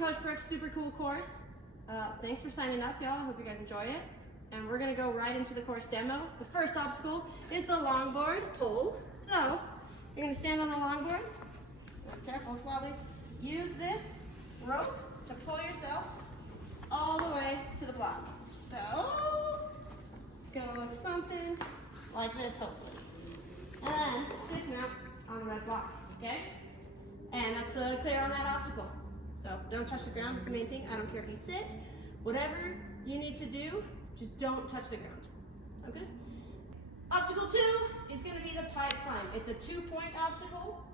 Coach Brooks' super cool course. Thanks for signing up, y'all. I hope you guys enjoy it. And we're gonna go right into the course demo. The first obstacle is the longboard pull. So, you're gonna stand on the longboard. Be careful, it's wobbly. Use this rope to pull yourself all the way to the block. So, it's gonna look something like this, hopefully. And then dismount on the red block, okay? And that's clear on that obstacle. So don't touch the ground, that's the main thing. I don't care if you sit, whatever you need to do, just don't touch the ground, okay? Obstacle 2 is gonna be the pipe climb. It's a 2-point obstacle.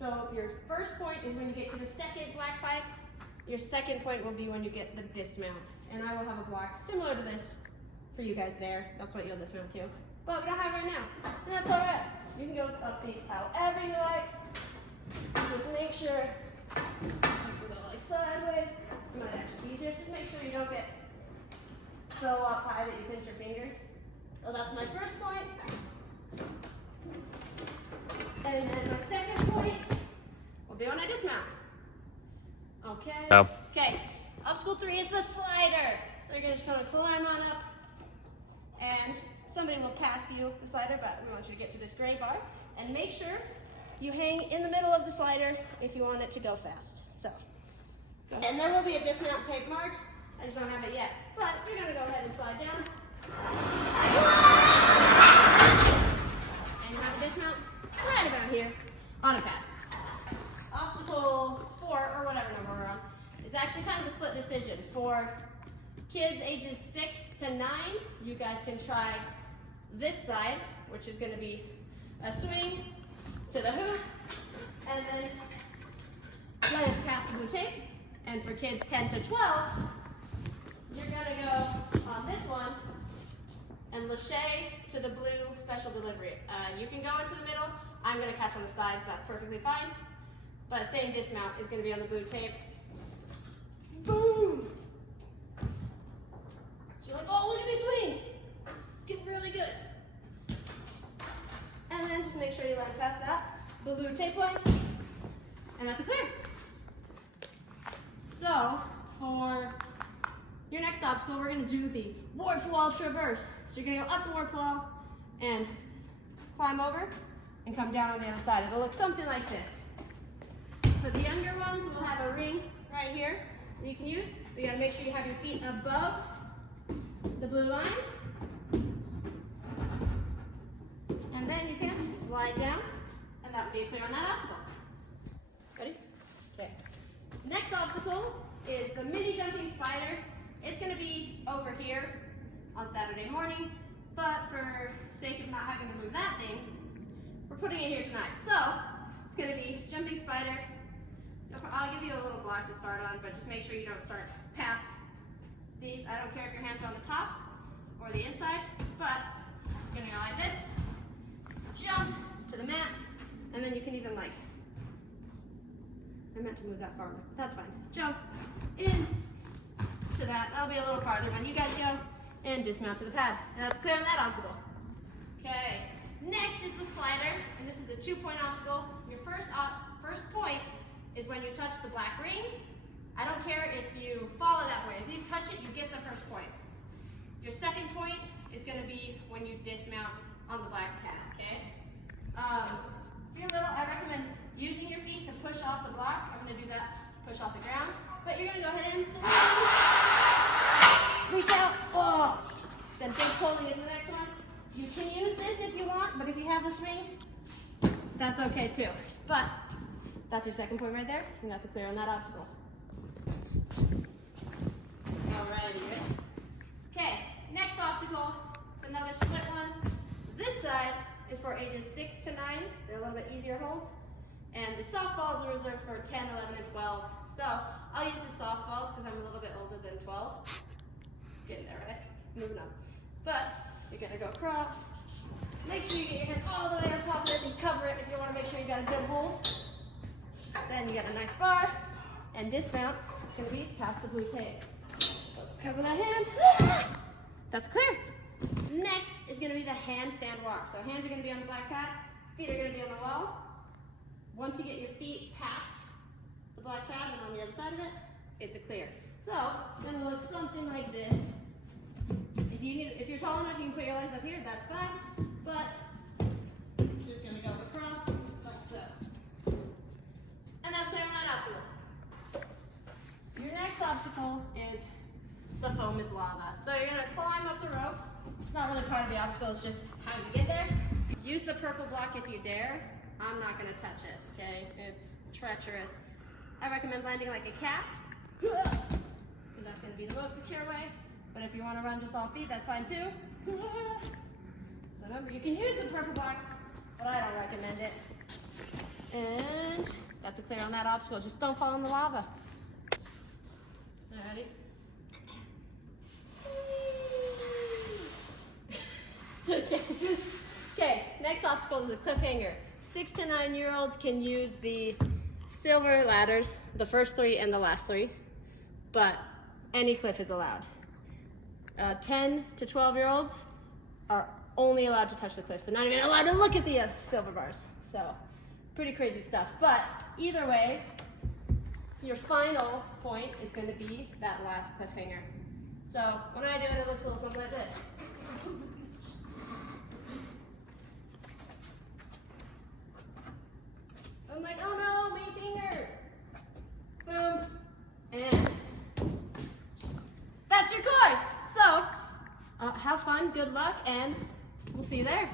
So your first point is when you get to the second black pipe. Your second point will be when you get the dismount. And I will have a block similar to this for you guys there. That's what you'll dismount to. But we don't have it right now, and that's all right. You can go up these however you like. Just make sure you can go like sideways. It might actually be easier. Just make sure you don't get so up high that you pinch your fingers. So that's my first point. And then my second point will be when I dismount. Okay? Oh. Okay. Obstacle 3 is the slider. So you're gonna just kind of climb on up, and somebody will pass you the slider, but we want you to get to this gray bar. And make sure you hang in the middle of the slider if you want it to go fast. So, and there will be a dismount tape marked. I just don't have it yet. But you're gonna go ahead and slide down. And you have a dismount right about here on a pad. Obstacle 4, or whatever number we're on, is actually kind of a split decision. For kids ages 6 to 9, you guys can try this side, which is going to be a swing to the hoop, and then land past the blue tape. And for kids 10 to 12, you're going to go on this one and lâcher to the blue special delivery. You can go into the middle. I'm going to catch on the sides. That's perfectly fine. But same dismount is going to be on the blue tape. Boom! So you're like, oh, look at me swing! Getting really good. And then just make sure you land past that blue tape point, and that's a clear. So for your next obstacle, we're going to do the warped wall traverse. So you're going to go up the warped wall and climb over and come down on the other side. It'll look something like this. For the younger ones, we'll have a ring right here that you can use. But you got to make sure you have your feet above the blue line. And then you can slide down, and that would be clear on that obstacle. Ready? Okay. Next obstacle is the mini jumping spider. It's going to be over here on Saturday morning, but for sake of not having to move that thing, we're putting it here tonight. So it's going to be jumping spider. I'll give you a little block to start on, but just make sure you don't start past these. I don't care if your hands are on the top or the inside, but you're going to go like this. Jump to the mat, and then you can even like, I meant to move that farther, that's fine. Jump in to that, that'll be a little farther, when you guys go, and dismount to the pad. And that's clear on that obstacle. Okay, next is the slider, and this is a 2-point obstacle. Your first point is when you touch the black ring. I don't care if you follow that point. If you touch it, you get the first point. Your second point is going to be when you dismount on the black pad, okay? If you're little, I recommend using your feet to push off the block. I'm going to do that, push off the ground. But you're going to go ahead and swing. Reach out. Oh. Then big pulling is the next one. You can use this if you want, but if you have the swing, that's okay too. But that's your second point right there, and that's a clear on that obstacle. Alrighty, ready? Okay, next obstacle. It's another split one. This side is for ages 6 to 9. They're a little bit easier holds. And the softballs are reserved for 10, 11, and 12. So I'll use the softballs because I'm a little bit older than 12. Getting there, right? Moving on. But you're gonna go across. Make sure you get your hand all the way on top of this and cover it if you want to make sure you got a good hold. Then you get a nice bar. And dismount is gonna be past the blue tape. So cover that hand. That's clear. Next is going to be the handstand walk. So hands are going to be on the black pad, feet are going to be on the wall. Once you get your feet past the black crab, and on the other side of it, it's a clear. So it's gonna look something like this. If you're tall enough, you can put your legs up here, that's fine. But just gonna go across like so. And that's clear on that obstacle. Your next obstacle is the foam is lava. So you're gonna climb up the rope. It's not really part of the obstacle, it's just how you get there. Use the purple block if you dare. I'm not gonna touch it, okay? It's treacherous. I recommend landing like a cat, because that's gonna be the most secure way. But if you wanna run just all feet, that's fine too. So remember, you can use the purple block, but I don't recommend it. And that's a clear on that obstacle. Just don't fall in the lava. Alrighty. Okay, next obstacle is a cliffhanger. 6 to 9-year-olds can use the silver ladders, the first 3 and the last 3, but any cliff is allowed. 10 to 12-year-olds are only allowed to touch the cliffs. They're not even allowed to look at the silver bars. So, pretty crazy stuff. But either way, your final point is going to be that last cliffhanger. So when I do it, it looks a little something like this. I'm like, oh no, my fingers. Boom. And that's your course. So have fun, good luck, and we'll see you there.